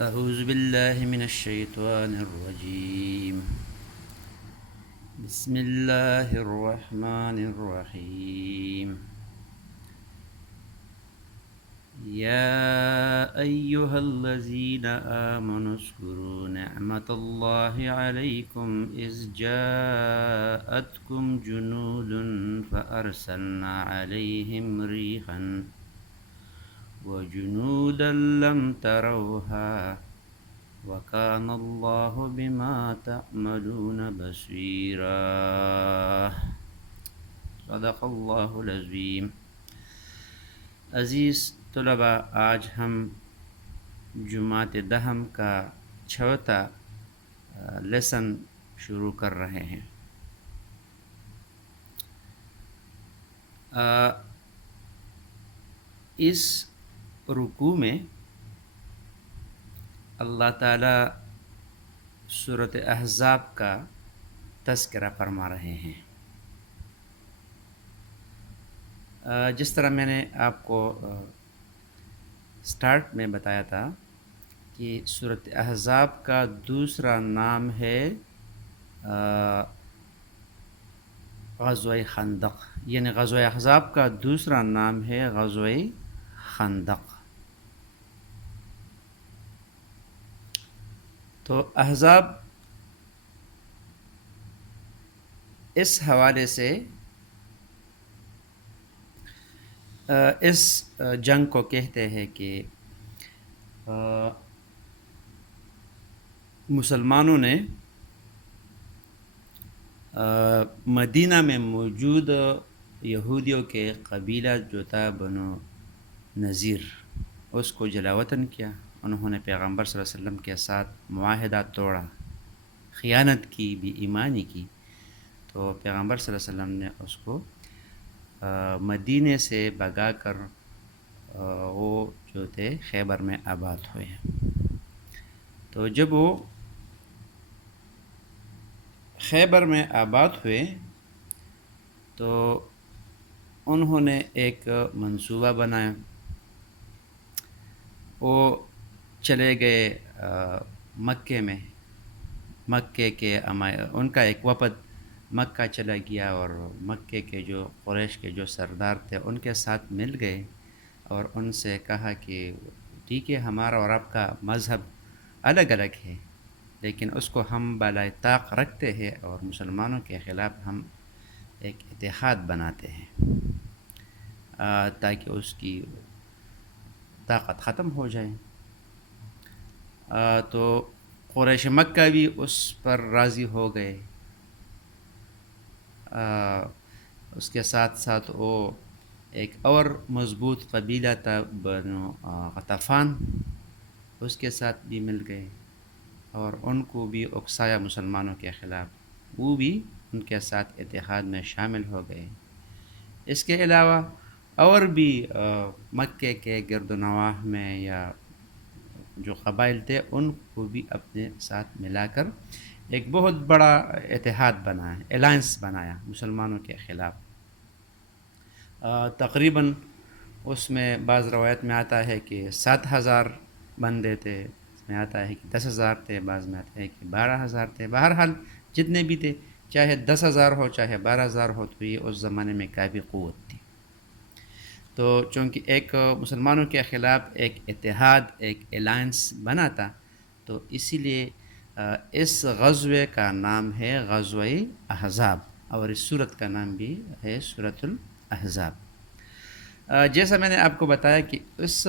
أعوذ بالله من الشيطان الرجيم. بسم الله الرحمن الرحيم. يا أيها الذين آمنوا اذكروا نعمة الله عليكم إذ جاءتكم جنود فأرسلنا عليهم ريحا وجنودا لم تروها وكان الله بما تعملون بصيرا. صدق اللہ العظیم. عزیز طلباء، آج ہم جماعت دہم کا چوتھا لیسن شروع کر رہے ہیں. اس رکوع میں اللہ تعالیٰ سورۃ احزاب کا تذکرہ فرما رہے ہیں. جس طرح میں نے آپ کو سٹارٹ میں بتایا تھا کہ سورۃ احزاب کا دوسرا نام ہے غزوہ خندق، یعنی غزوہ احزاب کا دوسرا نام ہے غزوہ خندق. تو احزاب اس حوالے سے اس جنگ کو کہتے ہیں کہ مسلمانوں نے مدینہ میں موجود یہودیوں کے قبیلہ جو تھا بنو نذیر، اس کو جلاوطن کیا. انہوں نے پیغمبر صلی اللہ علیہ وسلم کے ساتھ معاہدہ توڑا، خیانت کی، بے ایمانی کی. تو پیغمبر صلی اللہ علیہ وسلم نے اس کو مدینے سے بھگا کر وہ جو تھے خیبر میں آباد ہوئے. تو جب وہ خیبر میں آباد ہوئے تو انہوں نے ایک منصوبہ بنایا. وہ چلے گئے مکے میں. مکے کے ان کا ایک وفد مکہ چلا گیا اور مکے کے جو قریش کے جو سردار تھے ان کے ساتھ مل گئے اور ان سے کہا کہ ٹھیک ہے، ہمارا اور آپ کا مذہب الگ الگ ہے، لیکن اس کو ہم بالائے طاق رکھتے ہیں اور مسلمانوں کے خلاف ہم ایک اتحاد بناتے ہیں تاکہ اس کی طاقت ختم ہو جائے. تو قریش مکہ بھی اس پر راضی ہو گئے. اس کے ساتھ ساتھ وہ ایک اور مضبوط قبیلہ تھا بنو غطفان، اس کے ساتھ بھی مل گئے اور ان کو بھی اکسایا مسلمانوں کے خلاف. وہ بھی ان کے ساتھ اتحاد میں شامل ہو گئے. اس کے علاوہ اور بھی مکے کے گرد و نواح میں یا جو قبائل تھے ان کو بھی اپنے ساتھ ملا کر ایک بہت بڑا اتحاد بنایا، الائنس بنایا مسلمانوں کے خلاف. تقریباً اس میں بعض روایت میں آتا ہے کہ 7,000 بندے تھے، اس میں آتا ہے کہ 10,000 تھے، بعض میں آتا ہے کہ 12,000 تھے. بہرحال جتنے بھی تھے، چاہے 10,000 ہو چاہے 12,000 ہو، تو یہ اس زمانے میں کافی قوت تھی. تو چونکہ ایک مسلمانوں کے خلاف ایک اتحاد، ایک الائنس بنا تھا، تو اسی لیے اس غزوے کا نام ہے غزوہ احزاب اور اس سورت کا نام بھی ہے سورۃ الاحزاب. جیسا میں نے آپ کو بتایا کہ اس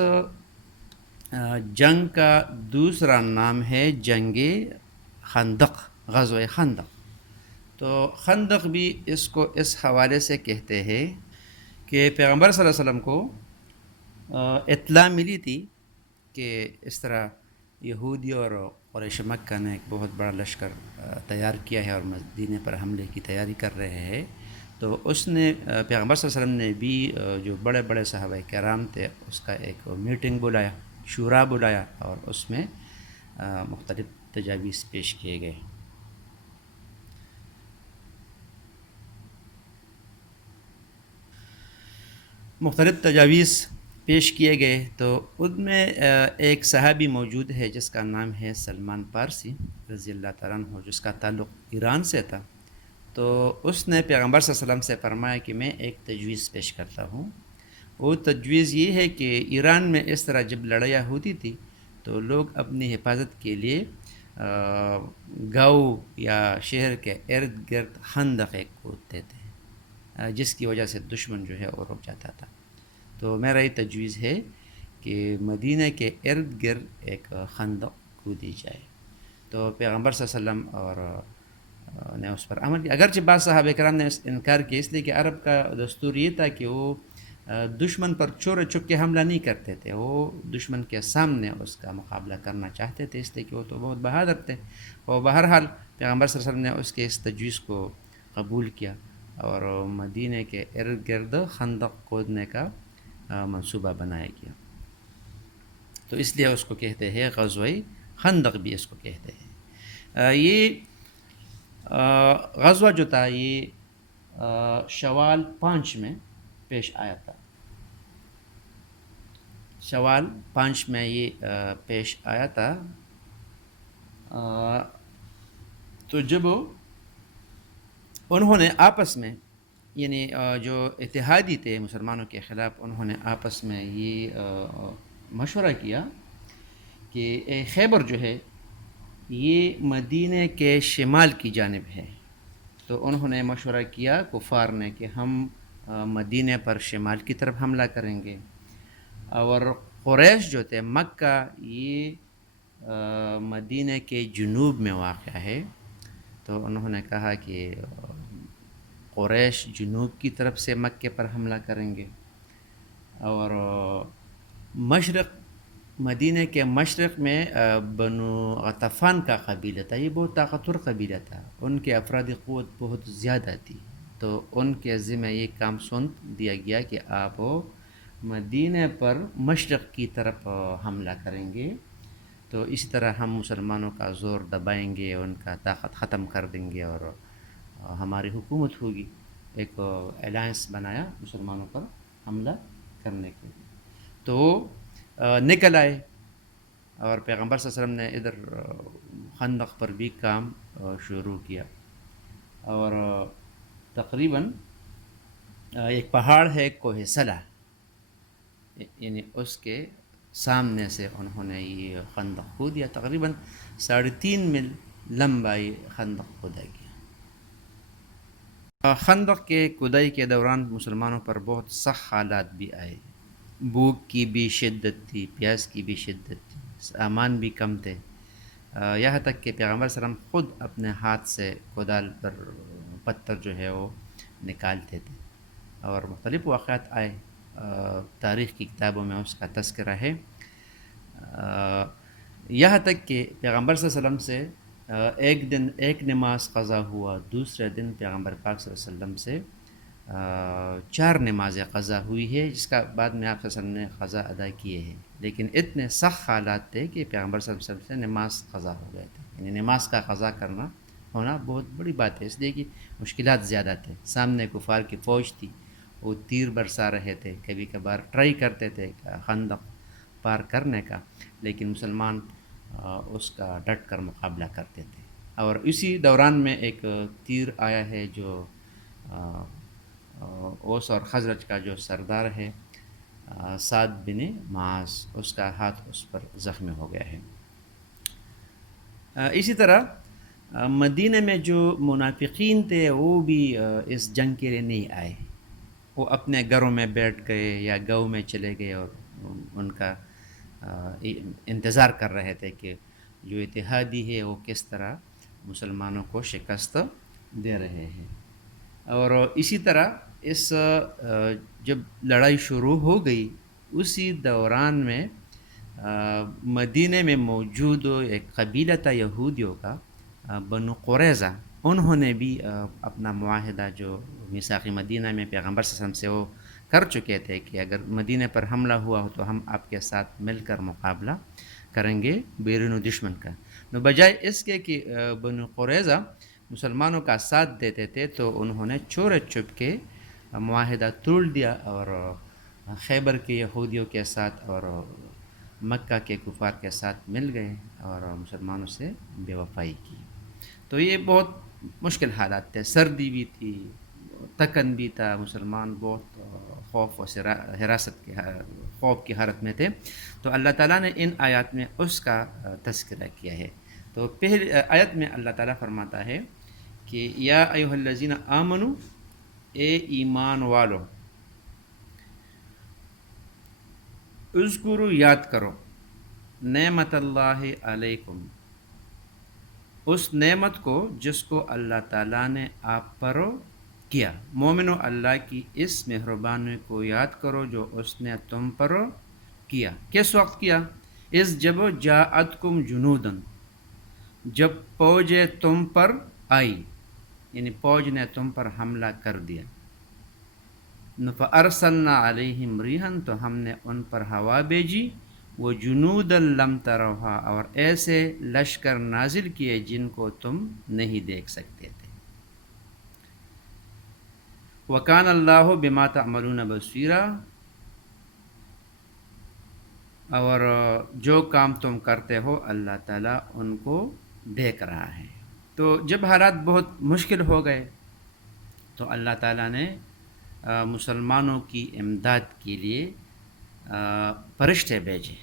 جنگ کا دوسرا نام ہے جنگ خندق، غزوہ خندق. تو خندق بھی اس کو اس حوالے سے کہتے ہیں کہ پیغمبر صلی اللہ علیہ وسلم کو اطلاع ملی تھی کہ اس طرح یہودی اور قریش مکہ نے ایک بہت بڑا لشکر تیار کیا ہے اور مدینے پر حملے کی تیاری کر رہے ہیں. تو اس نے پیغمبر صلی اللہ علیہ وسلم نے بھی جو بڑے بڑے صحابہ کرام تھے اس کا ایک میٹنگ بلایا، شورا بلایا، اور اس میں مختلف تجاویز پیش کیے گئے. مختلف تجاویز پیش کیے گئے، تو ان میں ایک صحابی موجود ہے جس کا نام ہے سلمان پارسی رضی اللہ تعالیٰ عنہ، جس کا تعلق ایران سے تھا. تو اس نے پیغمبر صلی اللہ علیہ وسلم سے فرمایا کہ میں ایک تجویز پیش کرتا ہوں. وہ تجویز یہ ہے کہ ایران میں اس طرح جب لڑائیاں ہوتی تھی تو لوگ اپنی حفاظت کے لیے گاؤں یا شہر کے ارد گرد خندق ایک کھودتے تھے، جس کی وجہ سے دشمن جو ہے وہ رک جاتا تھا. تو میرا یہ تجویز ہے کہ مدینہ کے ارد گرد ایک خندق کھودی جائے. تو پیغمبر صلی اللہ علیہ وسلم اور نے اس پر عمل کیا. اگرچہ بعض صحابہ کرام نے انکار کیا، اس لیے کہ عرب کا دستور یہ تھا کہ وہ دشمن پر چور چھپ کے حملہ نہیں کرتے تھے، وہ دشمن کے سامنے اس کا مقابلہ کرنا چاہتے تھے، اس لیے کہ وہ تو بہت بہادر تھے. اور بہرحال پیغمبر صلی اللہ علیہ وسلم نے اس کے اس تجویز کو قبول کیا اور مدینہ کے ارد گرد خندق کھودنے کا منصوبہ بنایا گیا. تو اس لیے اس کو کہتے ہیں غزوہ خندق بھی اس کو کہتے ہیں. یہ غزوہ جو تھا یہ شوال 5 میں پیش آیا تھا. شوال 5 میں یہ پیش آیا تھا. تو جب انہوں نے آپس میں، یعنی جو اتحادی تھے مسلمانوں کے خلاف، انہوں نے آپس میں یہ مشورہ کیا کہ خیبر جو ہے یہ مدینہ کے شمال کی جانب ہے. تو انہوں نے مشورہ کیا کفار نے کہ ہم مدینہ پر شمال کی طرف حملہ کریں گے، اور قریش جو تھے مکہ یہ مدینہ کے جنوب میں واقع ہے. تو انہوں نے کہا کہ قریش جنوب کی طرف سے مکے پر حملہ کریں گے، اور مشرق، مدینہ کے مشرق میں بنو غطفان کا قبیلہ تھا. یہ بہت طاقتور قبیلہ تھا، ان کے افرادی قوت بہت زیادہ تھی. تو ان کے ذمہ یہ کام سونپ دیا گیا کہ آپ مدینہ پر مشرق کی طرف حملہ کریں گے، تو اسی طرح ہم مسلمانوں کا زور دبائیں گے، ان کا طاقت ختم کر دیں گے اور ہماری حکومت ہوگی. ایک الائنس بنایا مسلمانوں پر حملہ کرنے کے لیے. تو نکل آئے، اور پیغمبر صلی اللہ علیہ وسلم نے ادھر خندق پر بھی کام شروع کیا. اور تقریباً ایک پہاڑ ہے کوہ صلا، یعنی اس کے سامنے سے انہوں نے یہ خندق کھودیا. تقریباً 3.5 میل لمبا یہ خندق کھودا گیا. خندق کے کھدائی کے دوران مسلمانوں پر بہت سخت حالات بھی آئے. بھوک کی بھی شدت تھی، پیاس کی بھی شدت تھی، سامان بھی کم تھے. یہاں تک کہ پیغمبر صلی اللہ علیہ وسلم خود اپنے ہاتھ سے کدال پر پتھر جو ہے وہ نکالتے تھے. اور مختلف واقعات آئے، تاریخ کی کتابوں میں اس کا تذکرہ ہے. یہاں تک کہ پیغمبر صلی اللہ علیہ وسلم سے ایک دن ایک نماز قضا ہوا، دوسرے دن پیغمبر پاک صلی اللہ علیہ وسلم سے 4 نمازیں قضا ہوئی ہے، جس کا بعد میں آپ صلی اللہ علیہ وسلم نے قضا ادا کیے ہیں. لیکن اتنے سخت حالات تھے کہ پیغمبر صلی اللہ علیہ وسلم سے نماز قضا ہو گئے تھے. یعنی نماز کا قضا کرنا ہونا بہت بڑی بات ہے، اس لیے کہ مشکلات زیادہ تھے. سامنے کفار کی فوج تھی، وہ تیر برسا رہے تھے، کبھی کبھار ٹرائی کرتے تھے خندق پار کرنے کا، لیکن مسلمان اس کا ڈٹ کر مقابلہ کرتے تھے. اور اسی دوران میں ایک تیر آیا ہے جو اوس اور خزرج کا جو سردار ہے سعد بن معاذ، اس کا ہاتھ اس پر زخمی ہو گیا ہے. اسی طرح مدینہ میں جو منافقین تھے وہ بھی اس جنگ کے لیے نہیں آئے. وہ اپنے گھروں میں بیٹھ گئے یا گاؤں میں چلے گئے اور ان کا انتظار کر رہے تھے کہ جو اتحادی ہے وہ کس طرح مسلمانوں کو شکست دے رہے ہیں. اور اسی طرح اس جب لڑائی شروع ہو گئی، اسی دوران میں مدینہ میں موجود ایک قبیلہ تھا یہودیوں کا، بنو قریظہ، انہوں نے بھی اپنا معاہدہ جو میثاق مدینہ میں پیغمبر صلی اللہ علیہ وسلم سے وہ کر چکے تھے کہ اگر مدینہ پر حملہ ہوا ہو تو ہم آپ کے ساتھ مل کر مقابلہ کریں گے بیرون دشمن کا. بجائے اس کے کہ بنو قریظہ مسلمانوں کا ساتھ دیتے تھے، تو انہوں نے چور چھپ کے معاہدہ توڑ دیا اور خیبر کے یہودیوں کے ساتھ اور مکہ کے کفار کے ساتھ مل گئے اور مسلمانوں سے بے وفائی کی. تو یہ بہت مشکل حالات تھے، سردی بھی تھی، تکن بھی تھا، مسلمان بہت خوف و حراست کے خوف کی حالت میں تھے. تو اللہ تعالیٰ نے ان آیات میں اس کا تذکرہ کیا ہے. تو پہلی آیت میں اللہ تعالیٰ فرماتا ہے کہ یا ایھا الذین آمنو، اے ایمان والو، اذکروا یاد کرو، نعمت اللہ علیکم، اس نعمت کو جس کو اللہ تعالیٰ نے آپ پر کیا. مومنو، اللہ کی اس مہربانی کو یاد کرو جو اس نے تم پر کیا. کس وقت کیا؟ اس جب جاءتکم جنودن، جب فوجیں تم پر آئی، یعنی فوج نے تم پر حملہ کر دیا. فارسلنا علیہم ریحًا، تو ہم نے ان پر ہوا بھیجی، وجنودا لم تروها، اور ایسے لشکر نازل کیے جن کو تم نہیں دیکھ سکتے تھے. وکان اللہ بما تعملون بصیرا، اور جو کام تم کرتے ہو اللہ تعالیٰ ان کو دیکھ رہا ہے. تو جب حالات بہت مشکل ہو گئے تو اللہ تعالیٰ نے مسلمانوں کی امداد کے لیے فرشتے بھیجے،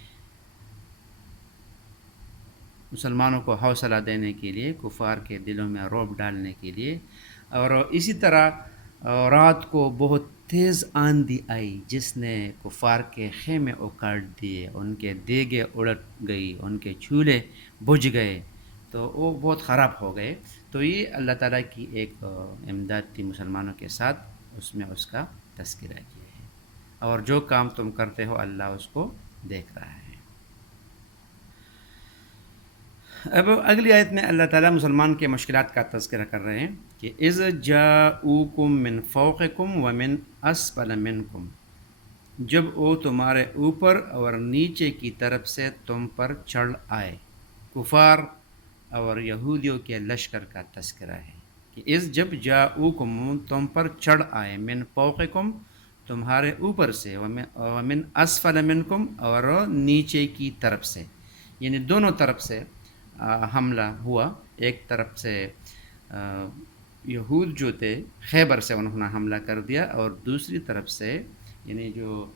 مسلمانوں کو حوصلہ دینے کے لیے، کفار کے دلوں میں رعب ڈالنے کے لیے. اور اسی طرح رات کو بہت تیز آندھی آئی جس نے کفار کے خیمے اکاڑ دیے، ان کے دیگیں اڑٹ گئی، ان کے چولہے بجھ گئے، تو وہ بہت خراب ہو گئے. تو یہ اللہ تعالیٰ کی ایک امداد تھی مسلمانوں کے ساتھ، اس میں اس کا تذکرہ کیا ہے. اور جو کام تم کرتے ہو اللہ اس کو دیکھ رہا ہے. اب اگلی آیت میں اللہ تعالیٰ مسلمان کے مشکلات کا تذکرہ کر رہے ہیں کہ اذ جاءوکم من فوقکم ومن اسفل منکم، جب وہ تمہارے اوپر اور نیچے کی طرف سے تم پر چڑھ آئے. کفار اور یہودیوں کے لشکر کا تذکرہ ہے کہ اذ جب جاءوکم، تم پر چڑھ آئے، من فوقکم، تمہارے اوپر سے، ومن اسفل منکم، اور نیچے کی طرف سے، یعنی دونوں طرف سے حملہ ہوا. ایک طرف سے یہود جو تھے خیبر سے انہوں نے حملہ کر دیا، اور دوسری طرف سے یعنی جو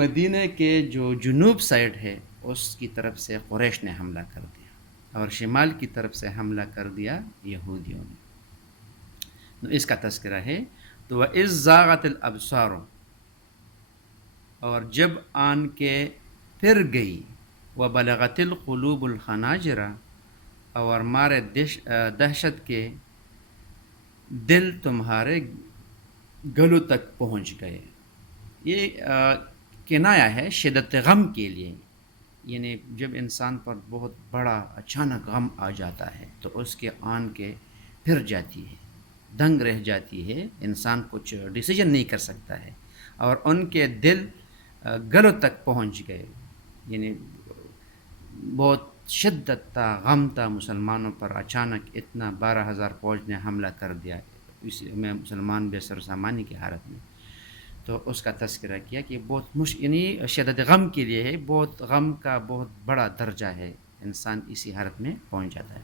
مدینہ کے جو جنوب سائڈ ہے اس کی طرف سے قریش نے حملہ کر دیا، اور شمال کی طرف سے حملہ کر دیا یہودیوں نے. تو اس کا تذکرہ ہے. تو وَإِذْ زَاغَتِ الْأَبْصَارُ، اور جب آنکھیں پھر گئی، وَبَلَغَتِ الْقُلُوبُ الْحَنَاجِرَ، اور مارے دہشت کے دل تمہارے گلوں تک پہنچ گئے. یہ کنایا ہے شدت غم کے لیے، یعنی جب انسان پر بہت بڑا اچانک غم آ جاتا ہے تو اس کے آنکھیں پھر جاتی ہے، دنگ رہ جاتی ہے، انسان کچھ ڈیسیجن نہیں کر سکتا ہے، اور ان کے دل گلوں تک پہنچ گئے. یعنی بہت شدت تھا، غم تھا مسلمانوں پر، اچانک اتنا 12,000 فوج نے حملہ کر دیا، اس میں مسلمان بے سر سامانی کی حالت میں. تو اس کا تذکرہ کیا کہ بہت یعنی شدت غم کے لیے ہے، بہت غم کا بہت بڑا درجہ ہے، انسان اسی حالت میں پہنچ جاتا ہے.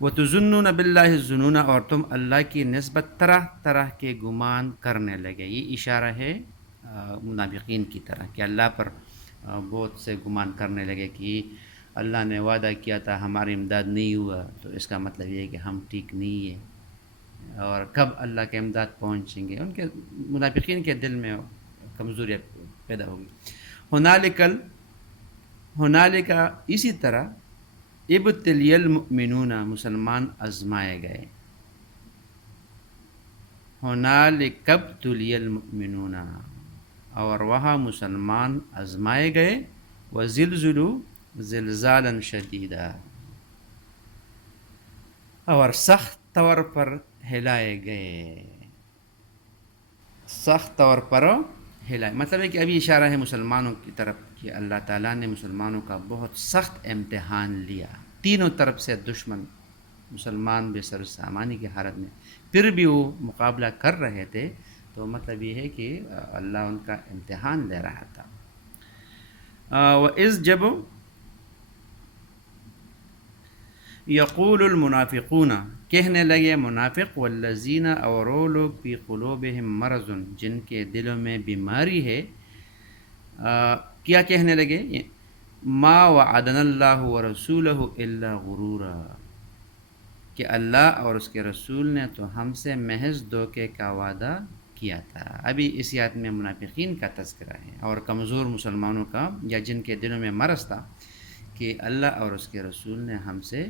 وَتُظُنُّونَ بِاللَّهِ الظُّنُونَ، اور تم اللہ کی نسبت طرح طرح کے گمان کرنے لگے. یہ اشارہ ہے منافقین کی طرح کہ اللہ پر بہت سے گمان کرنے لگے کہ اللہ نے وعدہ کیا تھا ہماری امداد نہیں ہوا، تو اس کا مطلب یہ ہے کہ ہم ٹھیک نہیں ہیں، اور کب اللہ کے امداد پہنچیں گے. ان کے منافقین کے دل میں کمزوری پیدا ہوگی. ہنالک، اسی طرح، ابتلی المؤمنون، مسلمان آزمائے گئے. ہنالک ابتلی المؤمنون، اور وہاں مسلمان آزمائے گئے. وزلزلوا زلزالا شدیدا، اور سخت طور پر ہلائے گئے. سخت طور پر ہلائے، مطلب ہے کہ ابھی اشارہ ہے مسلمانوں کی طرف کہ اللہ تعالیٰ نے مسلمانوں کا بہت سخت امتحان لیا. تینوں طرف سے دشمن، مسلمان بے سر سامانی کی حالت میں، پھر بھی وہ مقابلہ کر رہے تھے. تو مطلب یہ ہے کہ اللہ ان کا امتحان لے رہا تھا. وَإِذْ جب یقول المنافقون کہنے لگے منافق والذین اور وہ لوگ فی قلوبہم مرض جن کے دلوں میں بیماری ہے، کیا کہنے لگے؟ ما وعدنا اللہ ورسولہ الا غرورا، کہ اللہ اور اس کے رسول نے تو ہم سے محض دھوکے کا وعدہ کیا تھا. ابھی اس آیت میں منافقین کا تذکرہ ہے اور کمزور مسلمانوں کا، یا جن کے دلوں میں مرض تھا، کہ اللہ اور اس کے رسول نے ہم سے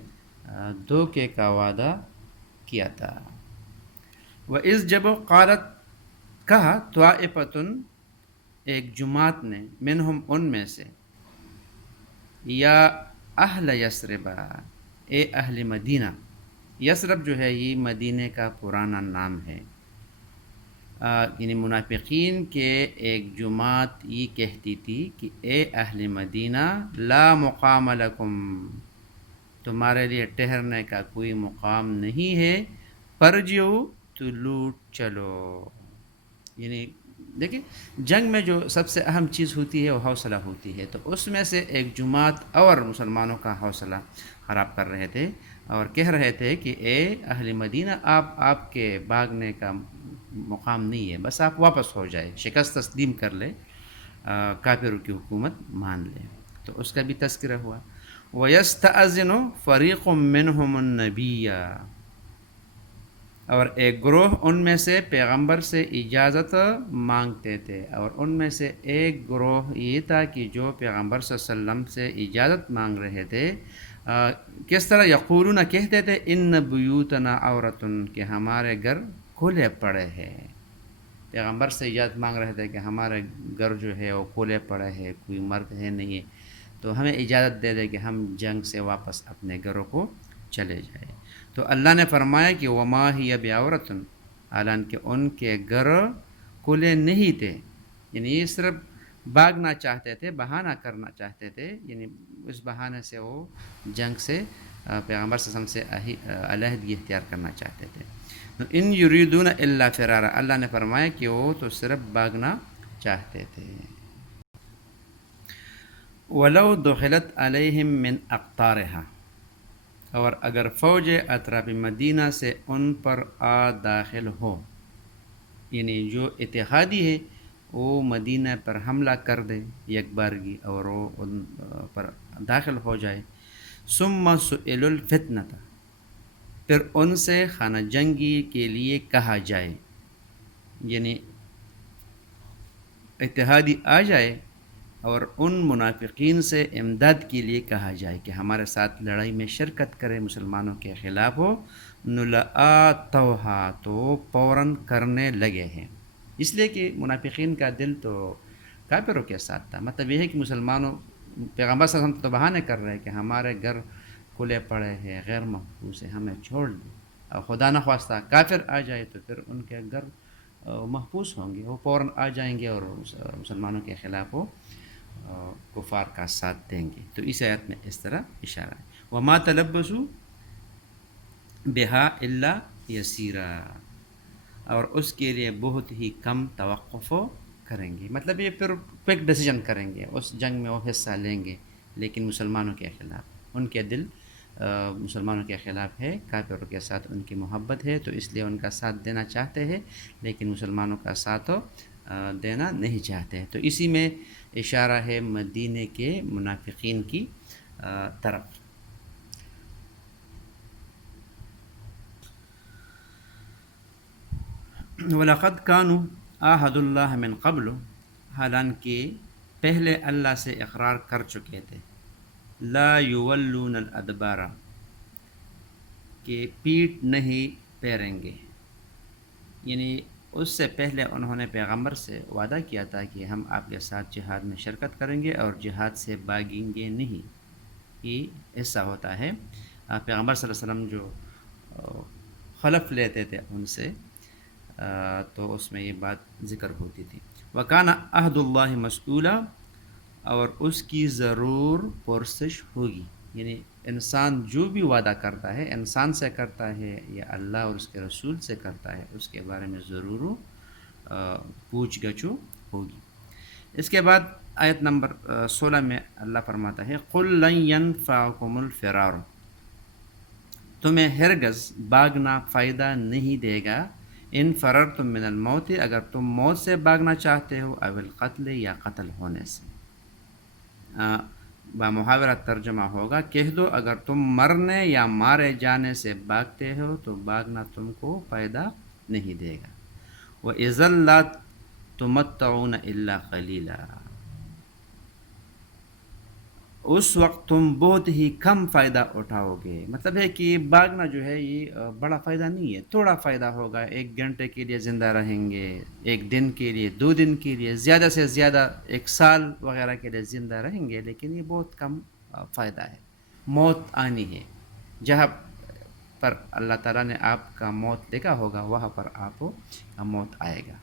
دھوکے کا وعدہ کیا تھا. وَإِذْ جب قالت کہا طائفتٌ ایک جماعت نے، منہم ان میں سے، یا اہل یثرب اے اہل مدینہ. یثرب جو ہے یہ مدینہ کا پرانا نام ہے. یعنی منافقین کے ایک جماعت یہ کہتی تھی کہ اے اہل مدینہ لا مقام لکم، تمہارے لیے ٹھہرنے کا کوئی مقام نہیں ہے، فرجعوا تو لوٹ چلو. یعنی دیکھیں جنگ میں جو سب سے اہم چیز ہوتی ہے وہ حوصلہ ہوتی ہے، تو اس میں سے ایک جماعت اور مسلمانوں کا حوصلہ خراب کر رہے تھے اور کہہ رہے تھے کہ اے اہل مدینہ آپ کے بھاگنے کا مقام نہیں ہے، بس آپ واپس ہو جائے، شکست تسلیم کر لے، کافروں کی حکومت مان لے. تو اس کا بھی تذکرہ ہوا. وَيَسْتَأْذِنُ فَرِيقٌ مِّنْهُمُ النَّبِيَّ، اور ایک گروہ ان میں سے پیغمبر سے اجازت مانگتے تھے، اور ان میں سے ایک گروہ یہ تھا کہ جو پیغمبر صلی اللہ علیہ وسلم سے اجازت مانگ رہے تھے. کس طرح؟ یقولون کہتے تھے ان بیوتنا عورتن، کہ ہمارے گھر کھلے پڑے ہیں. پیغمبر سے اجازت مانگ رہے تھے کہ ہمارے گھر جو ہے وہ کھلے پڑے ہیں، کوئی مرد ہے نہیں ہے، تو ہمیں اجازت دے دے کہ ہم جنگ سے واپس اپنے گھروں کو چلے جائیں. تو اللہ نے فرمایا کہ وما ہی بعورۃ، حالانکہ ان کے گھر کھلے نہیں تھے. یعنی یہ صرف بھاگنا چاہتے تھے، بہانہ کرنا چاہتے تھے، یعنی اس بہانے سے وہ جنگ سے پیغمبر صلی اللہ علیہ وسلم سے علیحدگی اختیار کرنا چاہتے تھے. ان یریدون الا فرارا، اللہ نے فرمایا کہ وہ تو صرف بھاگنا چاہتے تھے. ولو دخلت علیہم من اقطارها، اور اگر فوج اطراف مدینہ سے ان پر داخل ہو، یعنی جو اتحادی ہے وہ مدینہ پر حملہ کر دے یک بارگی اور وہ ان پر داخل ہو جائے. ثم سئلوا الفتنۃ، پھر ان سے خانہ جنگی کے لیے کہا جائے، یعنی اتحادی آ جائے اور ان منافقین سے امداد کے لیے کہا جائے کہ ہمارے ساتھ لڑائی میں شرکت کرے، مسلمانوں کے خلاف ہو، نلآتوہا، تو فوراً کرنے لگے ہیں. اس لیے کہ منافقین کا دل تو کافروں کے ساتھ تھا. مطلب یہ ہے کہ مسلمانوں، پیغمبر صلی اللہ علیہ وسلم تو بہانے کر رہے ہیں کہ ہمارے گھر کھلے پڑے ہیں، غیر محفوظ ہیں، ہمیں چھوڑ دیں. اور خدا نخواستہ کافر آ جائے تو پھر ان کے گھر محفوظ ہوں گے، وہ فوراً آ جائیں گے اور مسلمانوں کے خلاف وہ کفار کا ساتھ دیں گے. تو اس آیت میں اس طرح اشارہ ہے. وما تلبسوا بہا الا یسیرا، اور اس کے لیے بہت ہی کم توقف کریں گے. مطلب یہ پھر کوئک ڈیسیجن کریں گے، اس جنگ میں وہ حصہ لیں گے، لیکن مسلمانوں کے خلاف. ان کے دل مسلمانوں کے خلاف ہے، کافروں کے ساتھ ان کی محبت ہے، تو اس لیے ان کا ساتھ دینا چاہتے ہیں، لیکن مسلمانوں کا ساتھ دینا نہیں چاہتے ہیں. تو اسی میں اشارہ ہے مدینے کے منافقین کی طرف. وَلَقَدْ كَانُوا عَاهَدُوا اللَّهَ مِنْ قَبْلُ، حالانکہ پہلے اللہ سے اقرار کر چکے تھے، لا يُوَلُّونَ الْأَدْبَارَ، کہ پیٹ نہیں پھیریں گے. یعنی اس سے پہلے انہوں نے پیغمبر سے وعدہ کیا تھا کہ ہم آپ کے ساتھ جہاد میں شرکت کریں گے اور جہاد سے بھاگیں گے نہیں. یہ ایسا ہوتا ہے. پیغمبر صلی اللہ علیہ وسلم جو خلف لیتے تھے ان سے، تو اس میں یہ بات ذکر ہوتی تھی. وَكَانَ عَهْدُ اللَّهِ مَسْئُولًا، اور اس کی ضرور پرسش ہوگی. یعنی انسان جو بھی وعدہ کرتا ہے، انسان سے کرتا ہے یا اللہ اور اس کے رسول سے کرتا ہے، اس کے بارے میں ضرور پوچھ گچھ ہوگی۔ اس کے بعد آیت نمبر 16 میں اللہ فرماتا ہے قُل لَن يَنفَعَكُمُ الْفِرَارُ، تمہیں ہرگز بھاگنا فائدہ نہیں دے گا، ان فررتم من الموت، اگر تم موت سے بھاگنا چاہتے ہو، او القتل، یا قتل ہونے سے۔ بمحاورہ ترجمہ ہوگا، کہہ دو اگر تم مرنے یا مارے جانے سے بھاگتے ہو تو بھاگنا تم کو فائدہ نہیں دے گا۔ وَإِذًا لَا تُمَتَّعُونَ إِلَّا قَلِيلًا، اس وقت تم بہت ہی کم فائدہ اٹھاؤ گے۔ مطلب ہے کہ بھاگنا جو ہے یہ بڑا فائدہ نہیں ہے، تھوڑا فائدہ ہوگا، 1 گھنٹے کے لیے زندہ رہیں گے، 1 دن کے لیے، 2 دن کے لیے، زیادہ سے زیادہ 1 سال وغیرہ کے لیے زندہ رہیں گے، لیکن یہ بہت کم فائدہ ہے۔ موت آنی ہے، جہاں پر اللہ تعالیٰ نے آپ کا موت لکھا ہوگا وہاں پر آپ کا موت آئے گا۔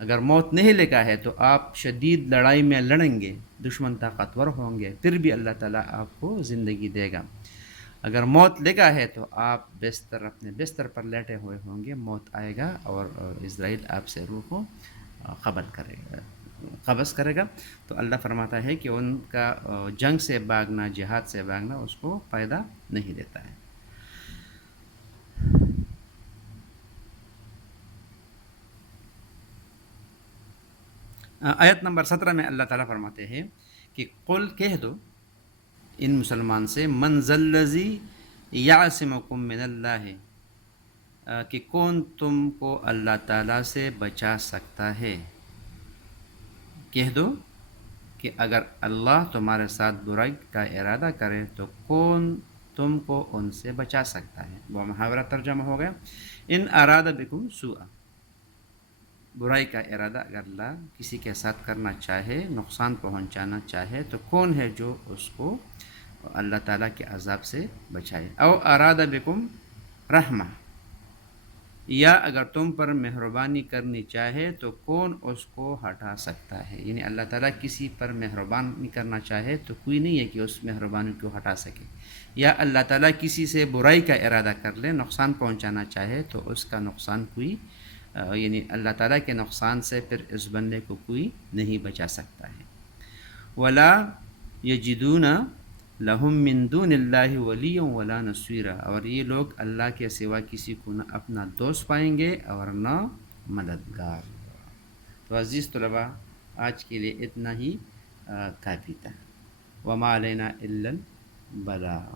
اگر موت نہیں لکھا ہے تو آپ شدید لڑائی میں لڑیں گے، دشمن طاقتور ہوں گے، پھر بھی اللہ تعالیٰ آپ کو زندگی دے گا۔ اگر موت لکھا ہے تو آپ اپنے بستر پر لیٹے ہوئے ہوں گے، موت آئے گا اور اسرائیل آپ سے روح کو قبض کرے گا۔ تو اللہ فرماتا ہے کہ ان کا جنگ سے بھاگنا، جہاد سے بھاگنا اس کو فائدہ نہیں دیتا ہے۔ آیت نمبر 17 میں اللہ تعالیٰ فرماتے ہیں کہ قل، کہہ دو ان مسلمان سے، من ذا الذی یعصمکم من اللہ، کہ کون تم کو اللہ تعالیٰ سے بچا سکتا ہے۔ کہہ دو کہ اگر اللہ تمہارے ساتھ برائی کا ارادہ کرے تو کون تم کو ان سے بچا سکتا ہے۔ وہ محاورہ ترجمہ ہو گیا، ان اراد بکم سوء، برائی کا ارادہ اگر اللہ کسی کے ساتھ کرنا چاہے، نقصان پہنچانا چاہے، تو کون ہے جو اس کو اللہ تعالیٰ کے عذاب سے بچائے۔ او اراد بکم رحمہ، یا اگر تم پر مہربانی کرنی چاہے تو کون اس کو ہٹا سکتا ہے۔ یعنی اللہ تعالیٰ کسی پر مہربانی کرنا چاہے تو کوئی نہیں ہے کہ اس مہربانی کو ہٹا سکے، یا اللہ تعالیٰ کسی سے برائی کا ارادہ کر لے، نقصان پہنچانا چاہے تو اس کا نقصان کوئی یعنی اللہ تعالیٰ کے نقصان سے پھر اس بندے کو کوئی نہیں بچا سکتا ہے۔ ولا یجدون لہم من دون اللہ ولی ولا نصیرا، اور یہ لوگ اللہ کے سوا کسی کو نہ اپنا دوست پائیں گے اور نہ مددگار۔ تو عزیز طلباء، آج کے لیے اتنا ہی کافی تھا۔ وما علینا الا البلاغ۔